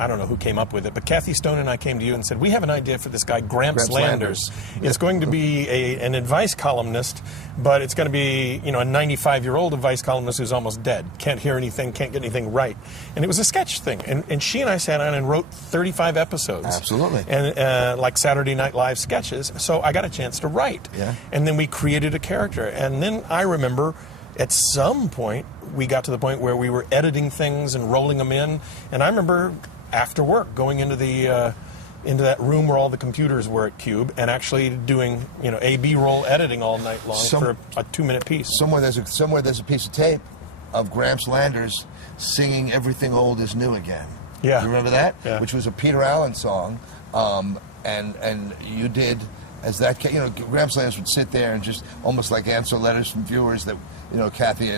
I don't know who came up with it, but Kathy Stone and I came to you and said, we have an idea for this guy, Gramps Landers. It's going to be an advice columnist, but it's going to be, you know, a 95-year-old advice columnist who's almost dead, can't hear anything, can't get anything right. And it was a sketch thing. And she and I sat down and wrote 35 episodes. Absolutely. And like Saturday Night Live sketches. So I got a chance to write. Yeah. And then we created a character. And then I remember at some point, we got to the point where we were editing things and rolling them in. And I remember after work going into that room where all the computers were at QUBE and actually doing, you know, A/B roll editing all night long for a 2-minute piece. Somewhere there's a piece of tape of Gramps Landers singing "Everything Old Is New Again." Yeah. You remember that? Yeah. Which was a Peter Allen song, and you did as that. You know, Gramps Landers would sit there and just almost like answer letters from viewers that, you know, Kathy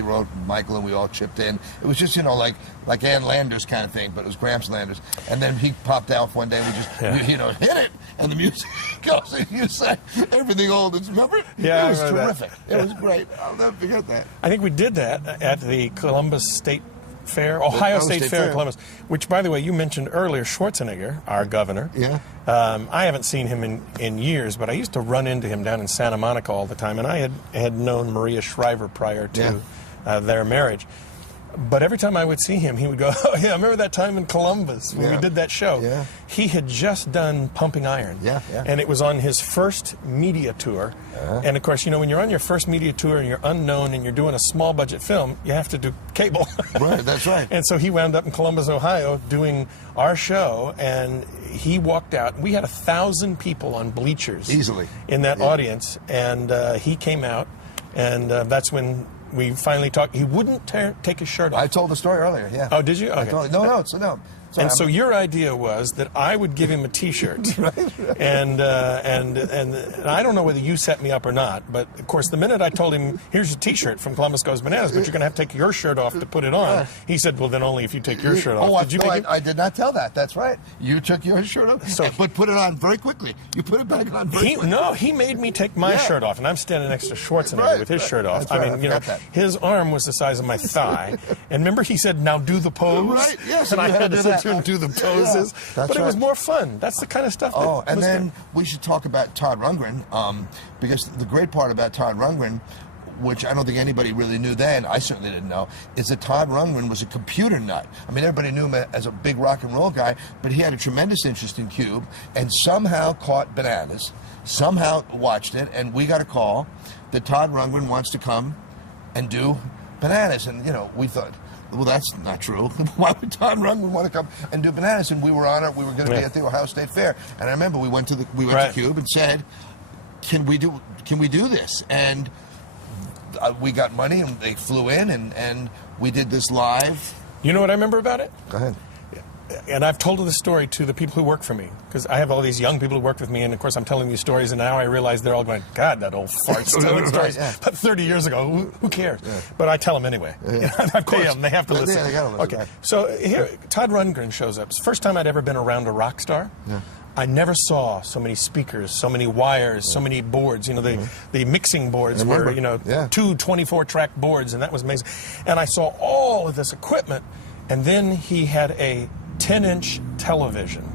wrote, Michael, and we all chipped in. It was just, you know, like Ann Landers kind of thing, but it was Gramps Landers. And then he popped out one day and we just, you know, hit it, and the music goes, and you say, "Everything Old Is," remember? Yeah, it was terrific. That. It was great. I'll never forget that. I think we did that at the Columbus State Fair, Ohio State Fair in Columbus, which, by the way, you mentioned earlier, Schwarzenegger, our governor. Yeah. I haven't seen him in years, but I used to run into him down in Santa Monica all the time, and I had known Maria Shriver prior to their marriage. But every time I would see him, he would go, "Oh, yeah, I remember that time in Columbus when we did that show." Yeah. He had just done Pumping Iron. Yeah, yeah. And it was on his first media tour. And, of course, you know, when you're on your first media tour and you're unknown and you're doing a small-budget film, you have to do cable. Right, that's right. And so he wound up in Columbus, Ohio, doing our show, and he walked out. We had 1,000 people on bleachers. Easily. In that audience, and he came out, and that's when we finally talked. He wouldn't take his shirt off. I told the story earlier, yeah. Oh, did you? Okay. No. And so your idea was that I would give him a T-shirt, right. and I don't know whether you set me up or not, but of course the minute I told him, "Here's your T-shirt from Columbus Goes Bananas, but you're going to have to take your shirt off to put it on," he said, "Well, then only if you take your shirt off." I did not tell that. That's right. You took your shirt off, but put it on very quickly. You put it back on very quickly. No, he made me take my shirt off, and I'm standing next to Schwarzenegger with his shirt off. That's right. I mean, you know, his arm was the size of my thigh, and remember he said, "Now do the pose," right? Yes, and I had to sit there and do the pose. But it was more fun. That's the kind of stuff. And then we should talk about Todd Rundgren, because the great part about Todd Rundgren, which I don't think anybody really knew then, I certainly didn't know, is that Todd Rundgren was a computer nut. I mean, everybody knew him as a big rock and roll guy, but he had a tremendous interest in QUBE and somehow caught Bananaz, somehow watched it, and we got a call that Todd Rundgren wants to come and do Bananaz. And, you know, we thought, well, that's not true. Why would Todd Rundgren want to come and do Bananaz? And we were on it. We were going to be at the Ohio State Fair. And I remember we went to QUBE and said, "Can we do this?" And we got money, and they flew in, and we did this live. You know what I remember about it? Go ahead. And I've told this story to the people who work for me, because I have all these young people who work with me, and of course I'm telling these stories, and now I realize they're all going, "God, that old fart's telling stories." But 30 years ago, who cares? Yeah. But I tell them anyway. Yeah. I pay them; they have to listen. Yeah, they gotta listen. Okay, so here, Todd Rundgren shows up. It's the first time I'd ever been around a rock star. Yeah. I never saw so many speakers, so many wires, so many boards. You know, the mixing boards were, you know, two 24-track boards, and that was amazing. And I saw all of this equipment, and then he had a 10-inch television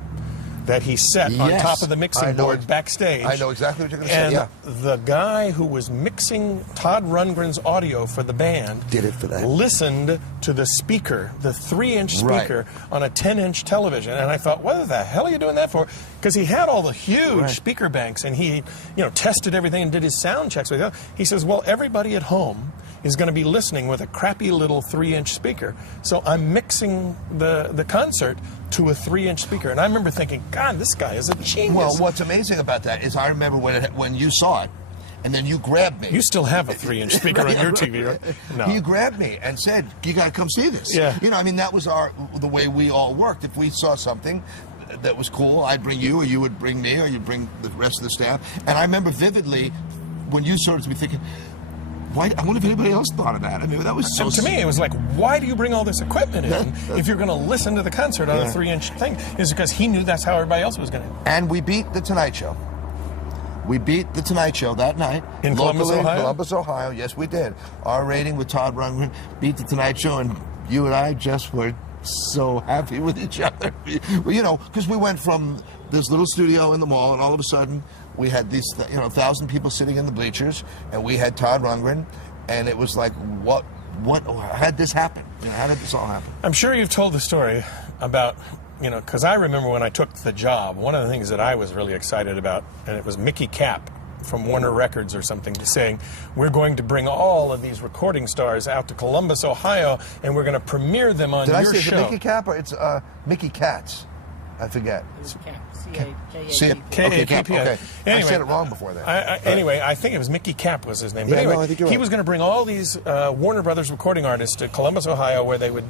that he set on top of the mixing board backstage. I know exactly what you're going to say, yeah. And the guy who was mixing Todd Rundgren's audio for the band did it for that. Listened to the speaker, the 3-inch speaker, on a 10-inch television. And I thought, what the hell are you doing that for? Because he had all the huge speaker banks, and he, you know, tested everything and did his sound checks with it. He says, well, everybody at home is going to be listening with a crappy little 3-inch speaker. So I'm mixing the concert to a 3-inch speaker. And I remember thinking, God, this guy is a genius. Well, what's amazing about that is I remember when you saw it, and then you grabbed me. You still have a 3-inch speaker on your TV, right? No. You grabbed me and said, "You got to come see this." Yeah. You know, I mean, that was the way we all worked. If we saw something that was cool, I'd bring you, or you would bring me, or you'd bring the rest of the staff. And I remember vividly when you started to be thinking, I wonder if anybody else thought of that. I mean, that was so... And to me, it was like, why do you bring all this equipment in if you're going to listen to the concert on a 3-inch thing? It's because he knew that's how everybody else was going to. And we beat The Tonight Show. We beat The Tonight Show that night. In Columbus, Ohio? Columbus, Ohio. Yes, we did. Our rating with Todd Rundgren beat The Tonight Show, and you and I just were so happy with each other. Well, you know, because we went from this little studio in the mall, and all of a sudden we had these, 1,000 people sitting in the bleachers, and we had Todd Rundgren, and it was like, what? How did this happen? How did this all happen? I'm sure you've told the story about, because I remember when I took the job, one of the things that I was really excited about, and it was Mickey Kapp from Warner Records or something, saying, we're going to bring all of these recording stars out to Columbus, Ohio, and we're going to premiere them on your show. Did I say Mickey Kapp, or it's Mickey Katz? I forget. It's Kapp. C-A-K-A-P-P. Okay, Kapp. Okay. Anyway, I said it wrong before that. Anyway, I think it was Mickey Kapp was his name. But Yeah, anyway, no, I think you're he right. was going to bring all these Warner Brothers recording artists to Columbus, Ohio, where they would,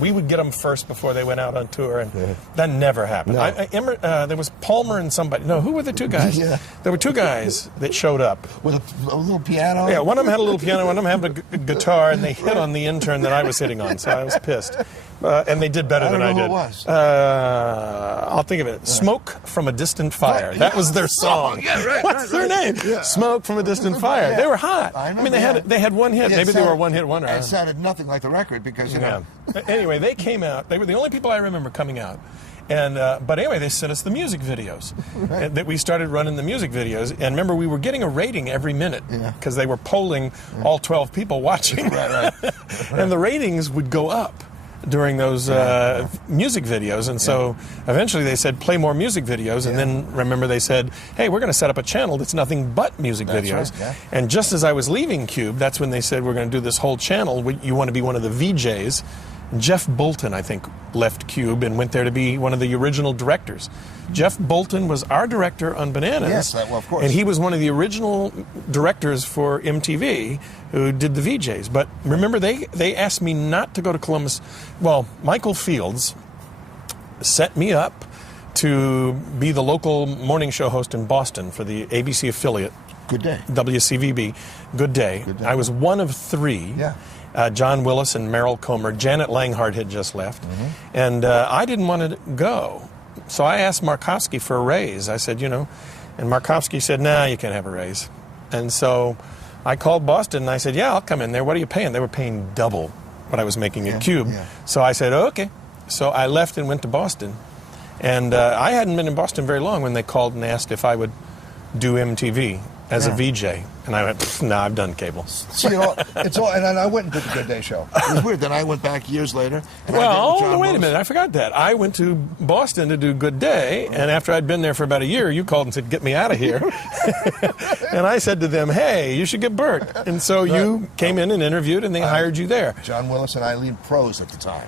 we would get them first before they went out on tour, and that never happened. No. There was Palmer and somebody. No, who were the two guys? Yeah. There were two guys that showed up. With a little piano? Yeah, one of them had a little piano, one of them had a guitar, and they hit on the intern that I was hitting on, so I was pissed. And they did better than I did. Who it was. I'll think of it. Smoke from a Distant Fire. That was their song. Yeah, right. What's their name? Yeah. Smoke from a Distant Fire. Yeah. They were hot. I I mean, remember, they had one hit. Yeah, Maybe they were a one-hit wonder. It sounded nothing like the record because, Yeah. But anyway, they came out. They were the only people I remember coming out. And but anyway, they sent us the music videos. And that we started running the music videos. And remember, we were getting a rating every minute because they were polling all 12 people watching. Right. And the ratings would go up during those music videos, and so eventually they said play more music videos, and then remember they said, hey, we're going to set up a channel that's nothing but music videos. Right, yeah. And just as I was leaving QUBE, that's when they said we're going to do this whole channel. You want to be one of the VJs. Jeff Bolton, I think, left QUBE and went there to be one of the original directors. Jeff Bolton was our director on Bananaz. Yes, well, of course. And he was one of the original directors for MTV who did the VJs. But remember, they asked me not to go to Columbus. Well, Michael Fields set me up to be the local morning show host in Boston for the ABC affiliate. Good day. WCVB. Good Day. Good Day. I was one of three. Yeah. John Willis and Merrill Comer. Janet Langhart had just left. And I didn't want to go. So I asked Markovsky for a raise. I said, and Markovsky said, nah, you can't have a raise. And so I called Boston and I said, yeah, I'll come in there. What are you paying? They were paying double what I was making at QUBE. Yeah. So I said, okay. So I left and went to Boston. And I hadn't been in Boston very long when they called and asked if I would do MTV as a VJ. And I went, nah, I've done cable. See, it's all, and I went and did the Good Day show. It was weird. Then I went back years later. And I did it with Well, John wait a Willis. minute. I forgot that. I went to Boston to do Good Day, and after I'd been there for about a year, you called and said, get me out of here. And I said to them, hey, you should get Burt. And so you came in and interviewed, and they hired you there. John Willis and Eileen Prose at the time.